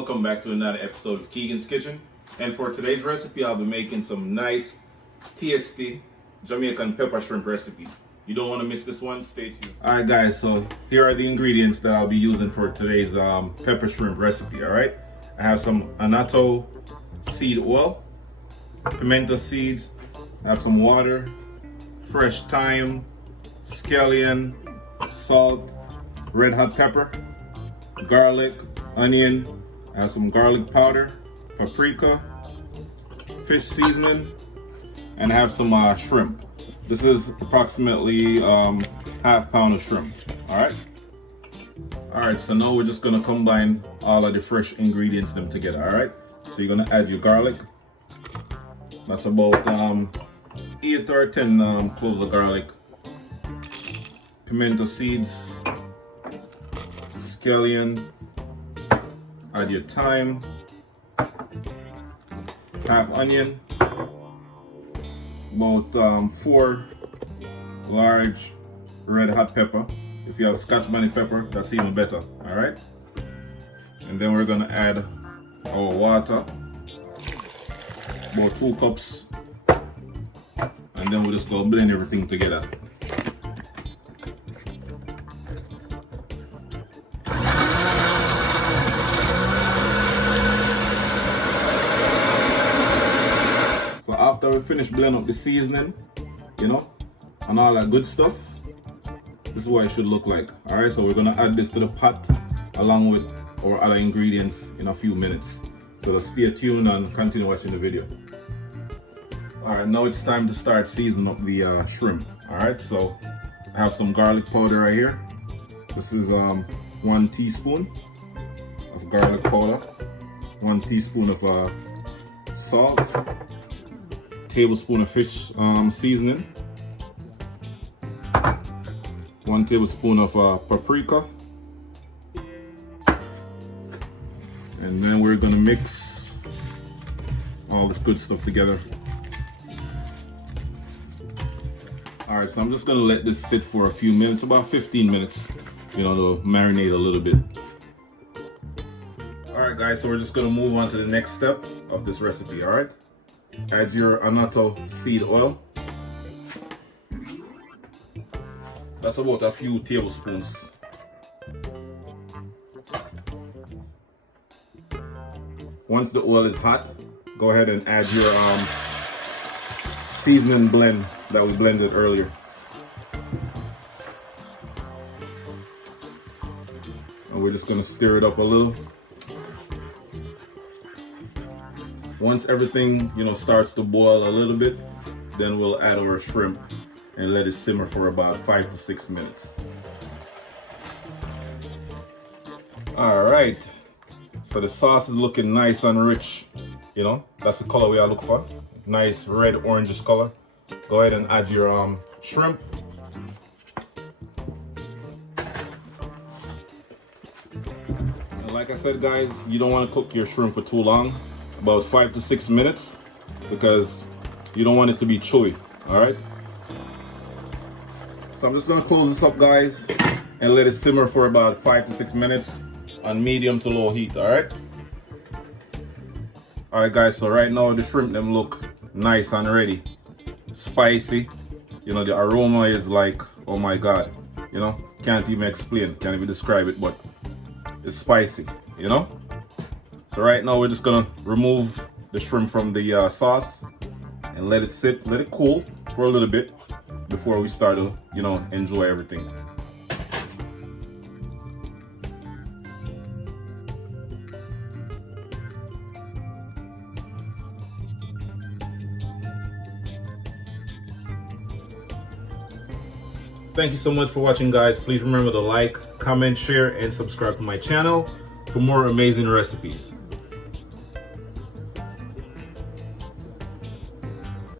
welcome back to another episode of Keegan's Kitchen. And for today's recipe, I'll be making some nice, tasty Jamaican pepper shrimp recipe. You don't want to miss this one, stay tuned. Alright guys, so here are the ingredients that I'll be using for today's pepper shrimp recipe, alright? I have some annatto seed oil, pimento seeds, I have some water, fresh thyme, scallion, salt, red hot pepper, garlic, onion, I have some garlic powder, paprika, fish seasoning, and I have some shrimp. This is approximately half pound of shrimp. All right, so now we're just gonna combine all of the fresh ingredients them together. All right, so you're gonna add your garlic. That's about 8 or 10 cloves of garlic, pimento seeds, scallion, add your thyme, half onion, about 4 large red hot pepper. If you have Scotch bonnet pepper, that's even better. All right, and then we're gonna add our water, about 2 cups, and then we're just gonna blend everything together. So after we finish blending up the seasoning, you know, and all that good stuff, this is what it should look like. All right, so we're gonna add this to the pot along with our other ingredients in a few minutes. So let's stay tuned and continue watching the video. All right, now it's time to start seasoning up the shrimp. All right, so I have some garlic powder right here. This is 1 teaspoon of garlic powder, 1 teaspoon of salt, tablespoon of fish seasoning, 1 tablespoon of paprika, and then we're gonna mix all this good stuff together. All right, so I'm just gonna let this sit for a few minutes, about 15 minutes, you know, to marinate a little bit. All right guys, so we're just gonna move on to the next step of this recipe. All right, add your annatto seed oil. That's about a few tablespoons. Once the oil is hot, go ahead and add your seasoning blend that we blended earlier. And we're just gonna stir it up a little. Once everything, you know, starts to boil a little bit, then we'll add our shrimp and let it simmer for about 5 to 6 minutes. All right, so the sauce is looking nice and rich. You know, that's the color we are looking for. Nice red orangish color. Go ahead and add your shrimp. And like I said guys, you don't want to cook your shrimp for too long, about 5 to 6 minutes, because you don't want it to be chewy. All right, so I'm just gonna close this up guys and let it simmer for about 5 to 6 minutes on medium to low heat. All right guys, so right now the shrimp them look nice and ready, spicy. You know, the aroma is like, oh my god, you know, can't even explain, can't even describe it, but it's spicy, you know. So right now we're just gonna remove the shrimp from the sauce and let it sit, let it cool for a little bit before we start to, you know, enjoy everything. Thank you so much for watching guys. Please remember to like, comment, share, and subscribe to my channel for more amazing recipes.